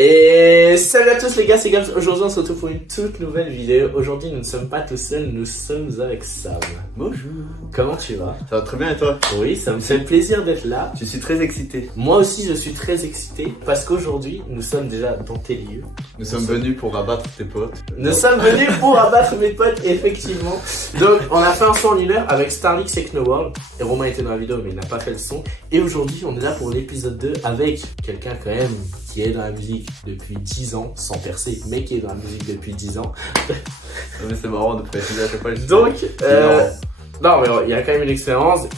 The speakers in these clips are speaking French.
Et salut à tous les gars, c'est Gabs. Aujourd'hui on se retrouve pour une toute nouvelle vidéo. Aujourd'hui nous ne sommes pas tout seuls, nous sommes avec Sam. Bonjour. Comment tu vas? Ça va très bien et toi? Oui, ça me fait plaisir d'être là. Je suis très excité. Moi aussi je suis très excité parce qu'aujourd'hui nous sommes déjà dans tes lieux. Nous sommes venus pour abattre tes potes. Nous sommes venus pour abattre mes potes, effectivement. Donc on a fait un son en 1 heure avec Starlix Techno World. Et Romain était dans la vidéo mais il n'a pas fait le son. Et aujourd'hui on est là pour l'épisode 2 avec quelqu'un quand même qui est dans la musique depuis 10 ans, sans percer, mais qui est dans la musique depuis 10 ans. Mais c'est marrant de préciser à chaque fois. Donc, non mais il y a quand même une expérience,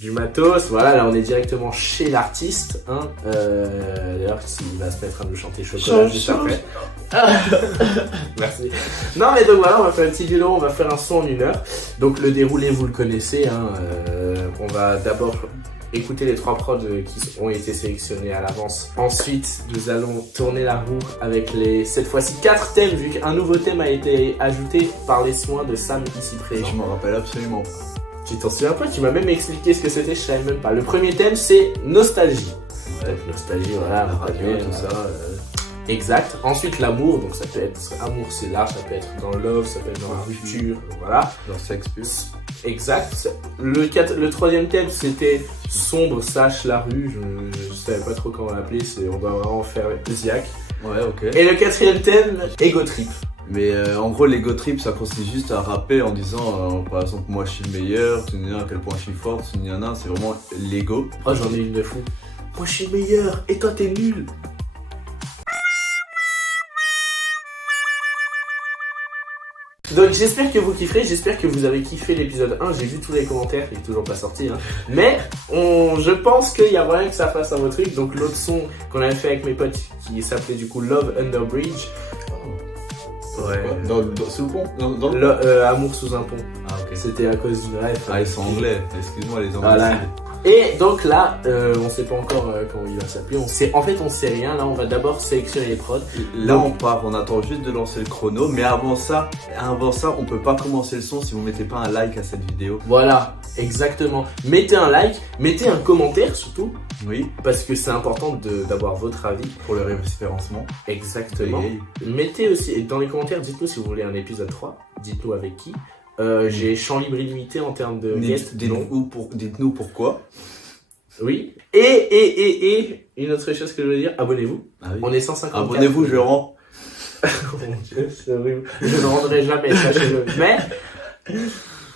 du matos, voilà, là on est directement chez l'artiste, hein. D'ailleurs il va se mettre à nous chanter Chocolat juste après. Merci. Non mais donc voilà, on va faire une petite vidéo, on va faire un son en 1 heure. Donc le déroulé vous le connaissez, hein. On va d'abord écouter les 3 prods qui ont été sélectionnés à l'avance. Ensuite, nous allons tourner la roue avec cette fois-ci 4 thèmes, vu qu'un nouveau thème a été ajouté par les soins de Sam ici présent. Je m'en rappelle absolument pas. Tu t'en souviens pas? Tu m'as même expliqué ce que c'était, je savais même pas. Le premier thème, c'est nostalgie. Ouais. Nostalgie, voilà, La radio, tout ça. Exact. Ensuite, l'amour, donc ça peut être amour, c'est large, ça peut être dans le love, ça peut être dans la rupture, voilà. Leur sexe plus. Exact. Le troisième thème, c'était sombre, sache la rue. Je savais pas trop comment l'appeler. On doit vraiment faire Ziac. Ouais, ok. Et le 4e thème, ego trip. Mais en gros, l'ego trip, ça consiste juste à rapper en disant, par exemple, moi je suis le meilleur, tu dis à quel point je suis fort, tu dis c'est vraiment l'ego. Oh, j'en ai une de fou. Moi je suis meilleur et toi t'es nul. Donc j'espère que vous kifferez, j'espère que vous avez kiffé l'épisode 1, j'ai vu tous les commentaires, il est toujours pas sorti, hein. Mais je pense qu'il y a moyen que ça fasse un autre truc. Donc l'autre son qu'on avait fait avec mes potes qui s'appelait du coup Love Under Bridge. Ouais. Sous le pont Amour sous un pont. Ah ok. C'était à cause d'une rêve. Ah ils sont anglais, excuse-moi les anglais. Voilà. Et donc là, on sait pas encore comment il va s'appeler. On sait rien. Là, on va d'abord sélectionner les prods. Là, on part. On attend juste de lancer le chrono. Mais avant ça, on peut pas commencer le son si vous mettez pas un like à cette vidéo. Voilà, exactement. Mettez un like, mettez un commentaire surtout. Oui. Parce que c'est important d'avoir votre avis. Pour le référencement. Exactement. Mettez aussi, dans les commentaires, dites-nous si vous voulez un épisode 3. Dites-nous avec qui. J'ai champ libre illimité en termes de guest. Dites-nous pourquoi. Oui. Et une autre chose que je veux dire, abonnez-vous. Ah oui. On est 154. Abonnez-vous, je rends. Oh mon Dieu, c'est horrible. Je ne rendrai jamais, sachez-le. Mais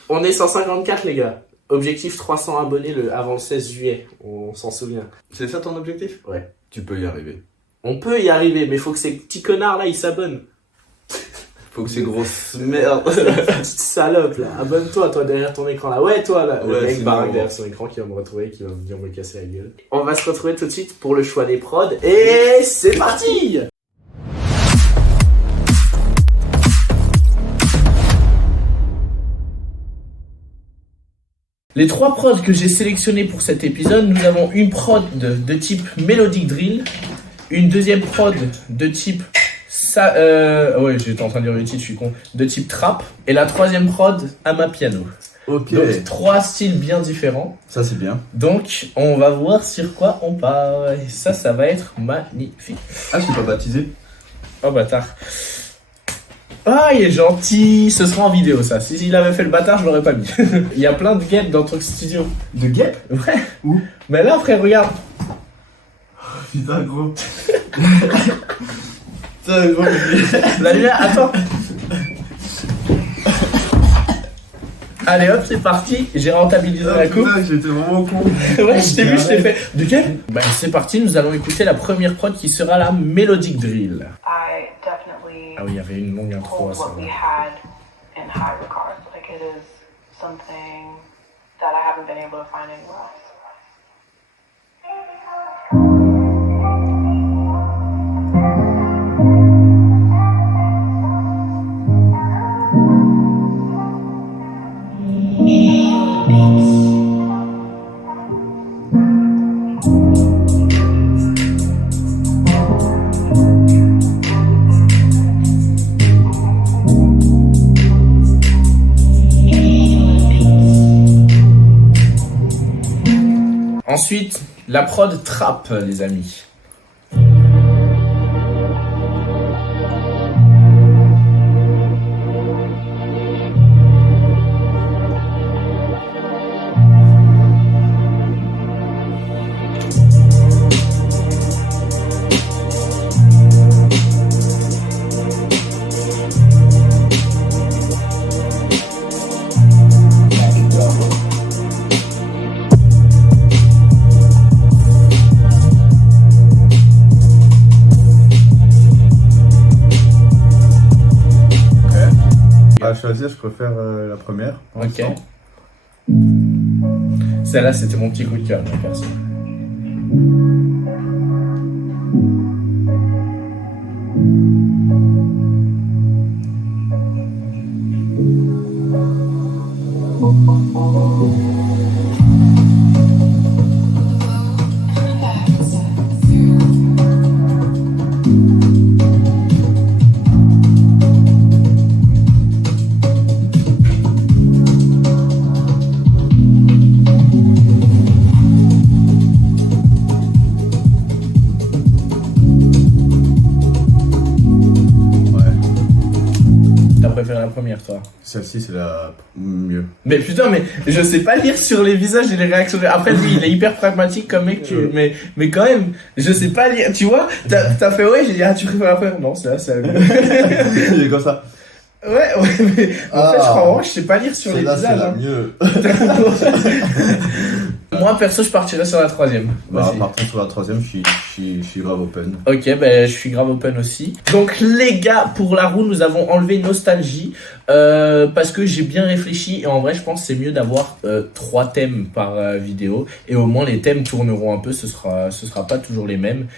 on est 154 les gars. Objectif 300 abonnés avant le 16 juillet. On s'en souvient. C'est ça ton objectif? Ouais. Tu peux y arriver. On peut y arriver, mais il faut que ces petits connards là ils s'abonnent. Faut que ces grosses merdes. Petite salope là, abonne-toi toi derrière ton écran là. Ouais toi là, ouais, le mec baraque derrière son écran qui va me retrouver, qui va me dire me casser la gueule. On va se retrouver tout de suite pour le choix des prods et c'est parti. Les 3 prods que j'ai sélectionnés pour cet épisode, nous avons une prod de type Melodic Drill, une deuxième prod de type ouais, j'étais en train de dire le titre, je suis con. De type trap. Et la 3e prod, Amapiano. Ok. Donc 3 styles bien différents. Ça c'est bien. Donc on va voir sur quoi on part. Et ça va être magnifique. Ah, je suis pas baptisé. Oh bâtard. Ah, il est gentil. Ce sera en vidéo ça. S'il avait fait le bâtard, je l'aurais pas mis. Il y a plein de guêpes dans ton studio. De guêpes? Ouais. Où? Mais là frère, regarde. Putain gros. La lumière, attends. Allez hop, c'est parti. J'ai rentabilisé la coupe. Putain, j'étais vraiment con. Ouais, je t'ai vu, je t'ai fait. De quel? Bah, c'est parti, nous allons écouter la première prod qui sera la Melodic Drill. Ah oui, il y avait une longue intro à ça. Ensuite, la prod trap, les amis. choisir, je préfère la première. Ok. Celle-là, c'était mon petit coup de cœur, moi, perso. T'as préféré la première, toi? Celle-ci, c'est la mieux. Mais putain, mais je sais pas lire sur les visages et les réactions. Après, lui, il est hyper pragmatique comme mec, mais quand même, je sais pas lire. Tu vois, t'as fait ouais, j'ai dit, ah, tu préfères la première? Non, c'est là, c'est la mieux. Il est comme ça. Ouais, mais en fait, je crois vraiment, je sais pas lire sur les Celle-là, visages. c'est la Hein. mieux. Moi, perso, je partirais sur la troisième. Bah, Vas-y. par contre, sur la troisième, je suis grave open. Ok, ben je suis grave open aussi. Donc les gars, pour la roue, nous avons enlevé nostalgie parce que j'ai bien réfléchi et en vrai, je pense que c'est mieux d'avoir 3 thèmes par vidéo et au moins les thèmes tourneront un peu. Ce sera pas toujours les mêmes.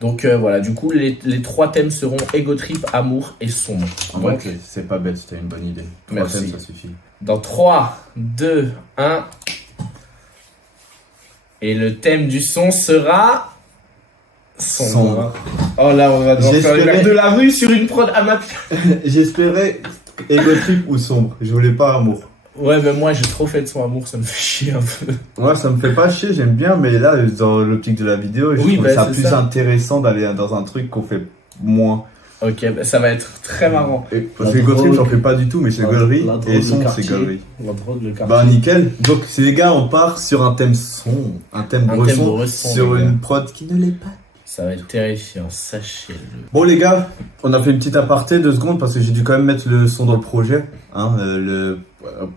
Donc voilà, du coup, les 3 thèmes seront Ego Trip, Amour et Sombre. En vrai, Donc, c'est pas bête, c'était une bonne idée. Merci. 3 thèmes, ça suffit. dans 3, 2, 1. Et le thème du son sera... Sombre. Oh là, on va devoir faire J'espérais- de la rue sur une prod amateur. J'espérais Ego Trip ou sombre. Je voulais pas amour. Ouais, mais moi j'ai trop fait de son amour, ça me fait chier un peu. Ouais, ça me fait pas chier, j'aime bien, mais là, dans l'optique de la vidéo, je Oui, trouve bah, ça c'est plus ça. intéressant d'aller dans un truc qu'on fait moins. Ok, bah, ça va être très marrant. Parce La que Ego Trip, drogue. j'en fais pas du tout, mais c'est La- gaulerie. la drogue, Et le sombre, c'est quartier. gaulerie. La drogue, le quartier. Bah, nickel. Donc, c'est les gars, on part sur un thème son, un thème Un thème bresson, bresson, sur les gars. une prod qui ne l'est pas. Ça va être terrifiant, sachez-le. Bon les gars, on a fait une petite aparté 2 secondes parce que j'ai dû quand même mettre le son dans le projet, hein,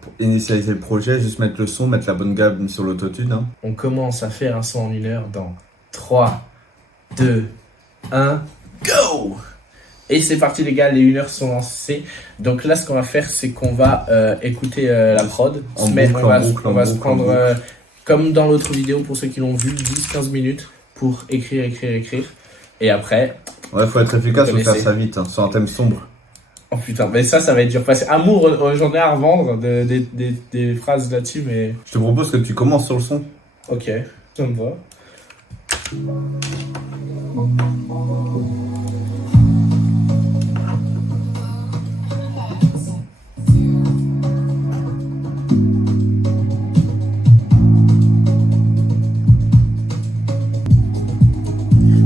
pour initialiser le projet, juste mettre le son, mettre la bonne gamme sur l'autotune. Hein. On commence à faire un son en 1 heure dans 3, 2, 1, go! Et c'est parti les gars, les 1 heure sont lancées. Donc là, ce qu'on va faire, c'est qu'on va écouter la prod. En Se mettre- boucle, on va, en boucle, on en va se boucle, en prendre, boucle. comme dans l'autre vidéo, pour ceux qui l'ont vu, 10-15 minutes pour écrire. Et après, Ouais, faut être efficace, Vous faut faire connaissez. ça vite, hein, sur un thème sombre. oh putain, mais ça va être dur. Parce que amour, j'en ai à revendre des phrases là-dessus, mais Je te propose que tu commences sur le son. ok, ça me va.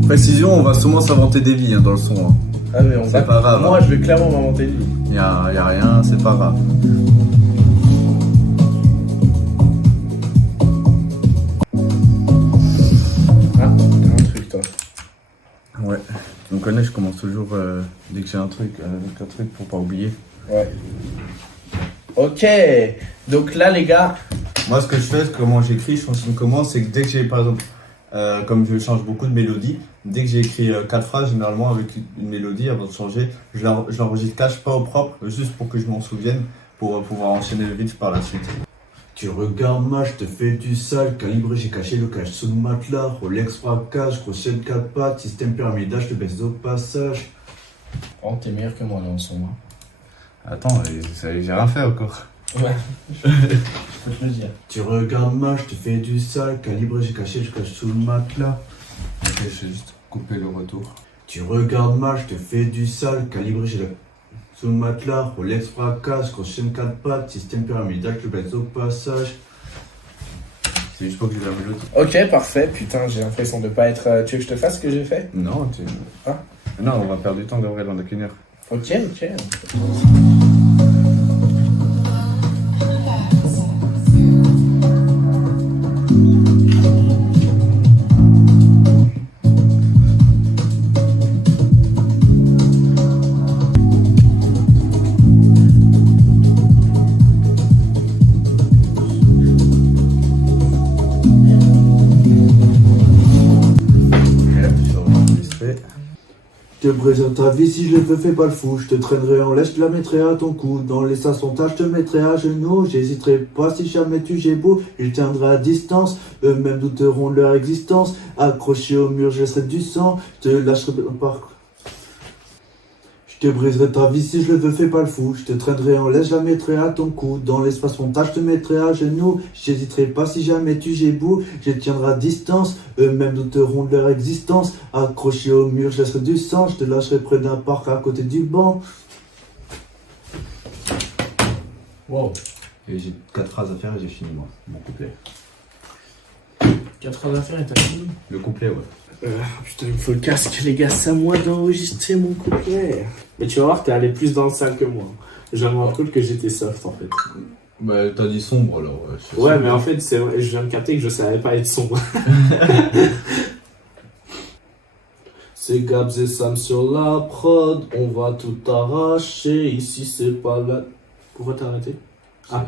Précision, on va sûrement s'inventer des vies hein, dans le son. Hein. Ah, mais on C'est va. pas grave. Moi, je vais clairement m'inventer une vie. Y a rien, c'est pas grave. Ah, t'as un truc, toi. Ouais, tu me connais, je commence toujours dès que j'ai un truc pour pas oublier. Ouais. Ok, donc là, les gars, Moi, ce que je fais, comment j'écris, je pense une commande, c'est que dès que j'ai, par exemple, comme je change beaucoup de mélodies, dès que j'ai écrit 4 phrases, généralement avec une mélodie, avant de changer, je l'enregistre cache pas au propre, juste pour que je m'en souvienne, pour pouvoir enchaîner vite par la suite. Tu regardes moi, je te fais du sale, calibré, j'ai caché le cache sous le matelas, Rolex braquage, gros chaîne 4 pattes, système pyramidal, je te baisse au passage. oh, t'es meilleur que moi dans le son. Hein. Attends, j'ai rien fait encore. Ouais, je peux te le dire. Tu regardes moi, je te fais du sale, calibré, j'ai caché le cache sous le matelas. Ok, je vais juste couper le retour. Tu regardes moi, je te fais du sale, calibré, j'ai sous le matelas, Rolex braquage, gros chaîne 4 pattes, système pyramidal, je te baisse au passage. C'est juste pour que j'ai la mélodie. Ok, parfait. Putain, j'ai l'impression de pas être. Tu veux que je te fasse ce que j'ai fait? Non, tu... Ah. Non, on va perdre du temps de vrai dans la qu'une heure. Ok, ok. Et là, je vais enregistrer. Je te briserai ta vie si je le veux, fais pas le fou. Je te traînerai en laisse, je la mettrai à ton cou. Dans les stations je te mettrai à genoux. J'hésiterai pas si jamais tu j'ai beau. Je tiendrai à distance, eux-mêmes douteront de leur existence. Accroché au mur, je laisserai du sang. Je te lâcherai par... Je te briserai ta vie si je le veux, fais pas le fou. Je te traînerai en laisse, je la mettrai à ton cou. Dans l'espace montage, je te mettrai à genoux. J'hésiterai pas si jamais tu j'ai beau. Je tiendrai à distance, eux-mêmes douteront de leur existence. Accroché au mur, je laisserai du sang. Je te lâcherai près d'un parc à côté du banc. Wow. Et j'ai 4 phrases à faire et j'ai fini moi, mon couplet. 4 heures d'affaires et t'as fini. Le couplet, ouais. Putain, il me faut le casque, les gars, c'est à moi d'enregistrer mon couplet. Mais tu vas voir, t'es allé plus dans le sale que moi. J'ai me rends compte que j'étais soft en fait. Bah, t'as dit sombre alors. Ouais, mais en fait, c'est vrai, je viens de capter que je savais pas être sombre. C'est Gabs et Sam sur la prod, on va tout arracher. Ici, c'est pas la. Pourquoi t'as arrêté? Ah.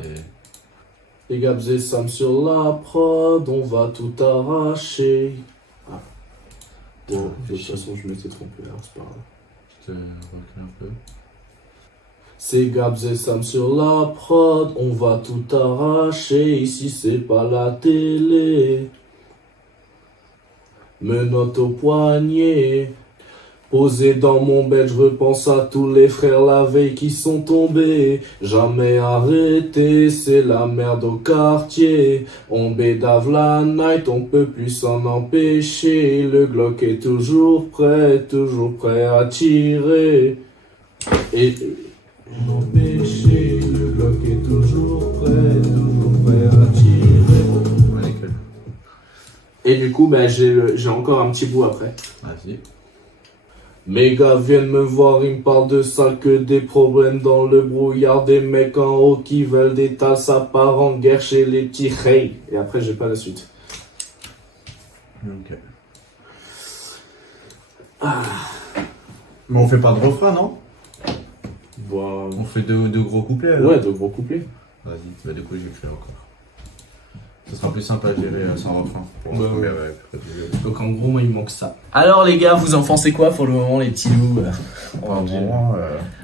C'est Gabs et Sam sur la prod, on va tout arracher. Ah. Bon, de toute façon, je m'étais trompé là, c'est pas grave. Je te recule un peu. C'est Gabs et Sam sur la prod, on va tout arracher, ici c'est pas la télé. Menottes au poignet, posé dans mon bed, je repense à tous les frères la veille qui sont tombés. Jamais arrêté, c'est la merde au quartier. On bédave la night, on peut plus s'en empêcher. Le Glock est toujours prêt à tirer. Et... empêcher, le Glock est toujours prêt à tirer. Ouais, nickel. Et du coup, ben, j'ai encore un petit bout après. Vas-y. Mes gars viennent me voir, ils me parlent de ça, que des problèmes dans le brouillard. Des mecs en haut qui veulent des tas, ça part en guerre chez les petits hey. Et après, j'ai pas la suite. Ok. Mais on fait pas de refrain, non? Bon, On fait deux gros couplets alors? ouais, de gros couplets. Vas-y, bah du coup je vais le faire encore. Ce sera plus simple à gérer sans refrain. Pour Ouais, mais ouais. Donc en gros, moi, il me manque ça. Alors les gars, vous en pensez quoi pour le moment, les petits loups?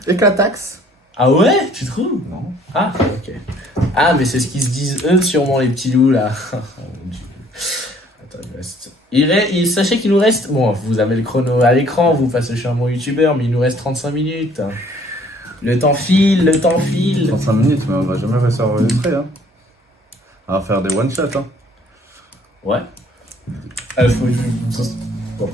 Éclataxe. Ah ouais, tu trouves? Non. Ah, ok. Ah, mais c'est ce qu'ils se disent eux, sûrement, les petits loups, là. Oh mon Dieu. Attends, il reste... Sachez qu'il nous reste... Bon, vous avez le chrono à l'écran, vous, parce que je suis un bon youtubeur, mais il nous reste 35 minutes. Le temps file, le temps file. 35 minutes, mais on va jamais réussir à enregistrer, hein. On va faire des one-shots, hein. Ouais. Bon.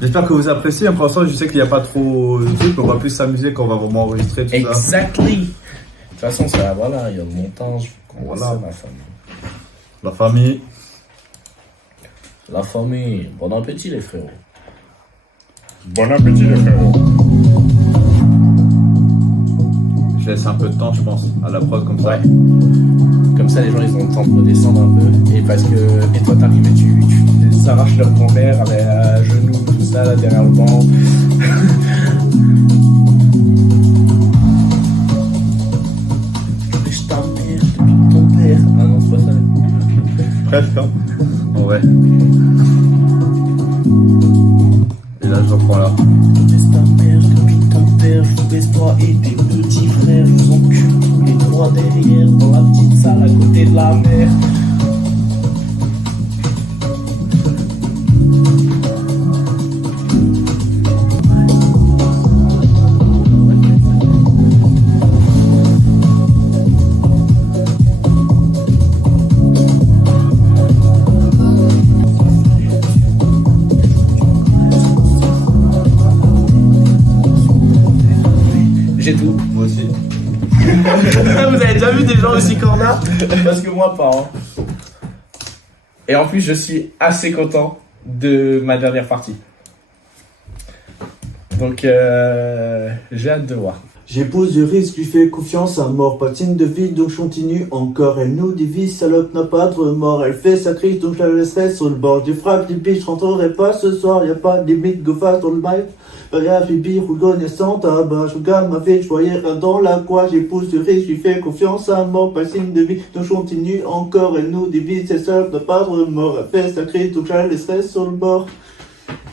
J'espère que vous appréciez. Pour l'instant, je sais qu'il n'y a pas trop de trucs. On va plus s'amuser quand on va vraiment enregistrer tout ça. Exactly. De toute façon, ça, voilà, il y a le montage. Voilà. Ma famille. La famille. La famille. Bon appétit, les frérots. Bon appétit, les frérots. Je laisse un peu de temps, je pense, à la prod comme ça. Ouais. Comme ça, les gens, ils ont le temps de redescendre un peu. Et parce que, et toi, t'arrives et tu les arraches leur grand-mère avec à genoux, tout ça, là, derrière le banc. Je ta mère depuis ton père. Ah non, c'est pas ça. Presque, hein. Ouais. Et là, je reprends là. Je baisse ta mère depuis ton père. Je baisse toi et tes petits frères. Je vous encule tous les trois derrière. Dans la petite salle à côté de la mer. J'ai tout. Moi aussi. Vous avez déjà vu des gens aussi corna? Parce que moi pas. Hein. Et en plus, je suis assez content de ma dernière partie. Donc, j'ai hâte de voir. J'épouse du risque, lui fais confiance à mort, patine de vie, donc je continue encore. Elle nous divise, salope n'a pas de remords. Elle fait sa crise, donc je la laisserai sur le bord. J'ai frappe, bibi, je rentrerai pas ce soir, y a pas de limite, go fast dans le mic. Pas grave, bibi, roule gagne sans tabac. Je regarde ma vie, je voyais rien dans la quoi. J'épouse du risque, lui fais confiance à mort, patine de vie, donc je continue encore. Elle nous divise, cette salope n'a pas de remords. Elle fait sa crise, donc je la laisserai sur le bord.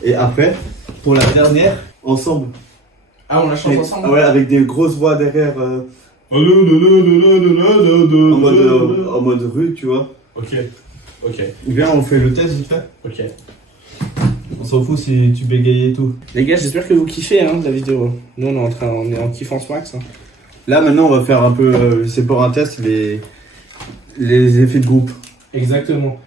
Et après, pour la dernière, ensemble. Ah, on la chante ensemble? Ouais, avec des grosses voix derrière. En mode rue, tu vois. Ok. Viens, on fait le test vite fait. Ok. On s'en fout si tu bégayes et tout. Les gars, j'espère que vous kiffez la vidéo. Nous, on est en kiffance max. Là, maintenant, on va faire un peu, c'est pour un test, les effets de groupe. Exactement.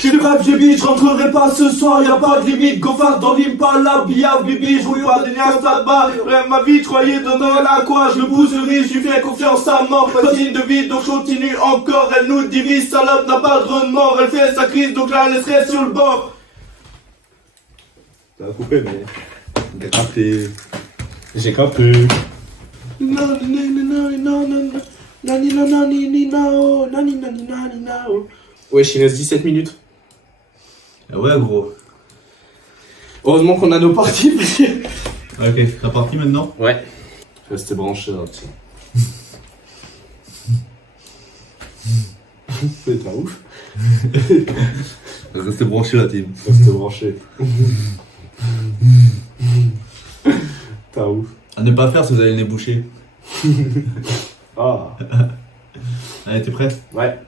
J'ai le rap, j'ai dit, je rentrerai pas ce soir, y'a pas de limite, go fast dans l'impala, billard, bibi, je roule pas de niasse là-bas, bref, ma vie, je croyais dans la quoi, je le pousserai, je lui fais confiance à mort, patine de vie, donc je continue encore, elle nous divise, salope n'a pas de remords, elle fait sa crise, donc je la laisserai sur le bord. Ça va couper, mais j'ai capté. J'ai capté. Ouais, il reste 17 minutes. Ouais, gros. Heureusement qu'on a nos parties parce que... Ok, t'as parti maintenant? Ouais. Restez branché là, tiens. C'est pas ouf. Restez branché la team. Restez branché. T'as ouf. À ne pas faire si vous avez le nez bouché. Ah. Allez, t'es prêt? Ouais.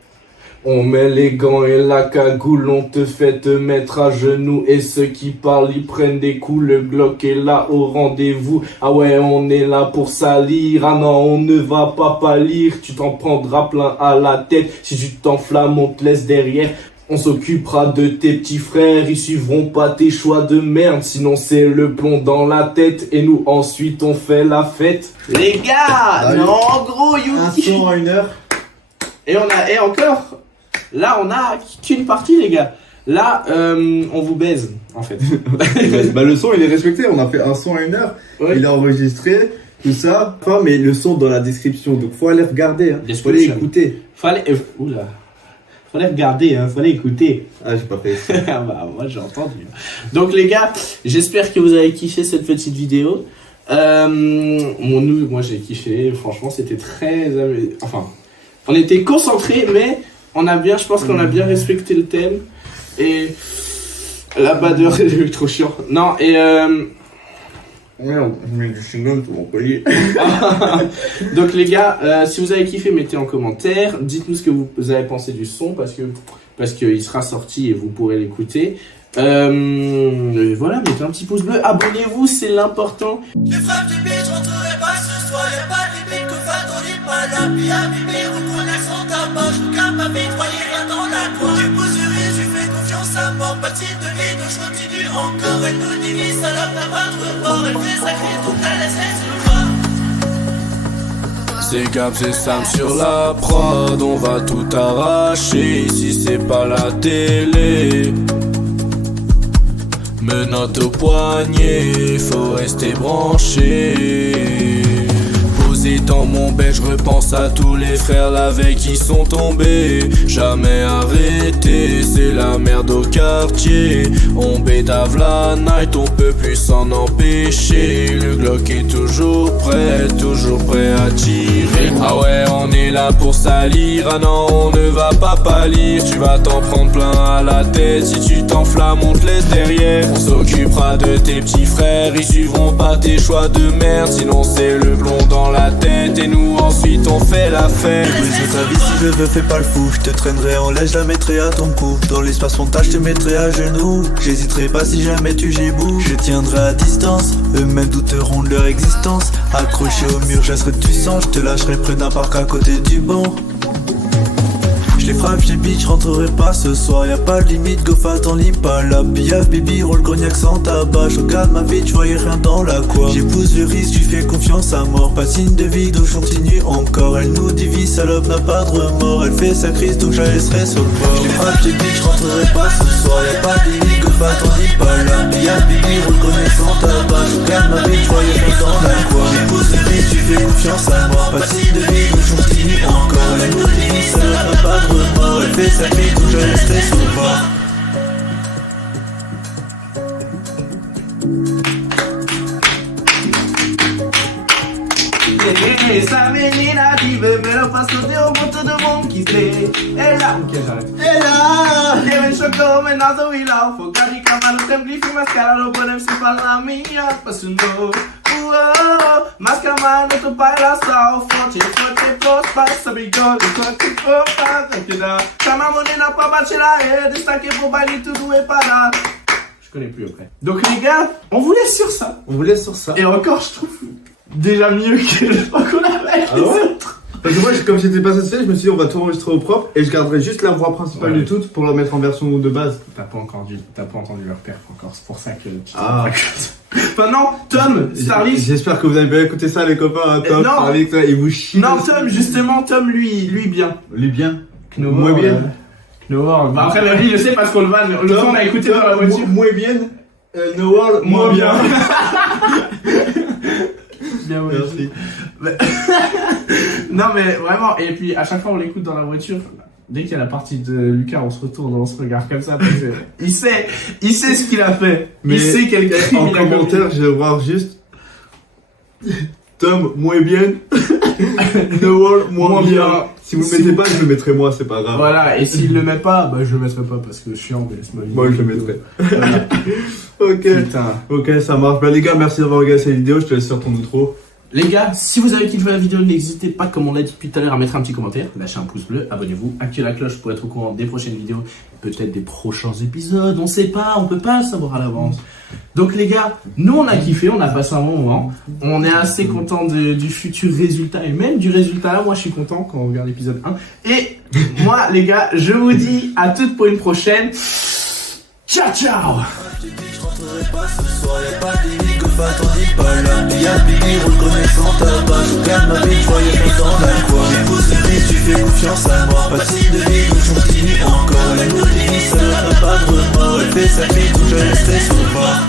On met les gants et la cagoule, on te fait te mettre à genoux. Et ceux qui parlent, ils prennent des coups. Le Glock est là au rendez-vous. Ah ouais, on est là pour salir. Ah non, on ne va pas pâlir. Tu t'en prendras plein à la tête. Si tu t'enflammes, on te laisse derrière. On s'occupera de tes petits frères. Ils suivront pas tes choix de merde. Sinon c'est le plomb dans la tête. Et nous ensuite on fait la fête. Les gars, mais en gros, Un son à 1 heure. Et encore, là on a qu'une partie les gars. Là on vous baise en fait. Bah le son il est respecté, on a fait un son à 1 heure, Ouais. il est enregistré, tout ça. Enfin, mais le son dans la description, donc faut aller regarder, hein. Faut aller Description. écouter. Fallait regarder, hein, fallait écouter. Ah j'ai pas fait. Bah moi j'ai entendu. Donc les gars, j'espère que vous avez kiffé cette petite vidéo. Moi j'ai kiffé, franchement c'était très... Enfin, on était concentrés mais je pense qu'on a bien respecté le thème. Et la badeur est trop chiant. Non et Merde, je mets du chewing-gum sur mon collier. donc les gars, si vous avez kiffé, mettez en commentaire. Dites-nous ce que vous avez pensé du son parce qu'il sera sorti et vous pourrez l'écouter. Voilà, mettez un petit pouce bleu, abonnez-vous, c'est l'important. Les frappes du bitch, rentrerai pas ce soir, y'a pas de limite, que fa dans l'impala, billard, bibi, roule connaître son tabac, je regarde ma vie, voyez rien dans la quoi. J'épouse du risque, je lui fais confiance à mort, patine de vie, donc je continue encore, elle nous divise, salope n'a pas de remords, elle fait sa crise, donc la laisserai sur le bord. C'est Gab, c'est Sam sur la prod, on va tout arracher, si c'est pas la télé. Menottes au poignet, faut rester branché. Posé dans mon bed, je repense à tous les frères la veille qui sont tombés. Jamais arrêté, c'est la merde au quartier. On bédave la night, on peut plus s'en empêcher. Le Glock est toujours prêt à tirer. Ah ouais, on est là pour salir. Ah non, on ne va pas pâlir. Tu vas t'en prendre plein à la tête. Si tu t'enflammes, on te laisse derrière. On s'occupera de tes petits frères. Ils suivront pas tes choix de merde. Sinon c'est le plomb dans la tête. Et nous ensuite on fait la fête. Briser ta vie si je veux, fais pas le fou. Je te traînerai en laisse, je la mettrai à ton cou. Dans l'espace frontal, je te mettrai à genoux. J'hésiterai pas si jamais tu gibou. Je tiendrai à distance, eux-mêmes douteront de leur existence. Accroché au mur, je laisserai du sang. Je te lâcherai près d'un parc à côté du banc. Je Je les frappe, je les bitch, je rentrerai pas ce soir. Y'a pas de limite, go fat en l'impala. Piaf, baby, roule cognac sans tabac. Je regarde ma vie, je voyais rien dans la quoi. J'épouse le risque, tu fais confiance à mort. Pas de signe de vie, donc je continue encore. Elle nous divise, salope n'a pas de remords. Elle fait sa crise, donc je la laisserai sur le bord. Je les frappe, je les bitch, je rentrerai pas ce soir. Y'a pas de limite, go fat en l'impala. Piaf, baby, roule cognac sans tabac. Je regarde ma vie, je voyais rien dans la quoi. J'épouse le risque, tu fais confiance à mort. Pas de signe de vie, donc je continue encore. Elle nous divise, salope n'a pas de remords. Elle fait sa crise, donc je la laisserai sur le bord. Essa menina de vermelho passou de ovo, todo mundo quis ver. Ela, o que j'arrête? Ela, eu enxocou, mas nós ouvi-la. Focar de cavalo, sempre filma as caras, não podemos se falar minha. Passou no, mas calma, no tu pai lá só. Fonte, passa bigode, quanto for fazer que dá. Chama a menina pra bater a rede, destaque pro baile, tudo é parado. Je connais plus après. Donc les gars, on vous laisse sur ça. On vous laisse sur ça. Et encore, je trouve déjà mieux que le temps qu'on avait avec les autres. Parce que moi, comme j'étais pas satisfait, je me suis dit on va tout enregistrer au propre et je garderai juste la voix principale Ouais. du tout pour la mettre en version de base. T'as pas entendu leur perf encore, c'est pour ça que tu Ah. Enfin non, Tom, Starlix. J'espère que vous avez bien écouté ça les copains, hein, Tom, non. Starlix, ouais, il vous chie. Non, Tom, justement, Tom, lui bien. Lui bien. Knowor, Moi bien. Knowor. Bah après, même lui, je sais parce qu'on le vanne. Le son, on a écouté dans la voiture. Moi bien. No World, Moi moi bien. Bien, ouais. Merci. Non, mais vraiment, et puis à chaque fois, on l'écoute dans la voiture. Dès qu'il y a la partie de Lucas, on se retourne, on se regarde comme ça. Parce que il sait ce qu'il a fait. Mais il sait quel crime en il a commis. commentaire, je vais voir juste Tom, moi bien. No World, moi bien. Si vous le Si mettez vous- pas, je le mettrai moi, c'est pas grave. Voilà, et s'il le met pas, bah je le mettrai pas parce que je suis chiant, mais laisse-moi Moi, je le mettrai. Voilà. Ok. Putain. Ok, ça marche. Bah les gars, merci d'avoir regardé cette vidéo. Je te laisse faire ton outro. Les gars, si vous avez kiffé la vidéo, n'hésitez pas, comme on l'a dit depuis tout à l'heure, à mettre un petit commentaire, lâcher un pouce bleu, abonnez-vous, activez la cloche pour être au courant des prochaines vidéos, peut-être des prochains épisodes, on sait pas, on peut pas le savoir à l'avance. Donc les gars, nous on a kiffé, on a passé un bon moment, on est assez content du futur résultat et même du résultat là, moi je suis content quand on regarde l'épisode 1. Et moi les gars, je vous dis à toutes pour une prochaine. Ciao ciao. Je rentrerai pas ce soir, y'a pas de limite, go fat en l'impala. Y'a Bibi, roule cognac sans tabac. Je regarde ma vie, je voyais rien dans la quoi. J'épouse le risque, tu fais confiance à moi. Pas de signe de vie, donc je continue encore. Elle nous divise, ça n'a pas de remords. Elle fait sa vie, donc je la laisserai sur le bord.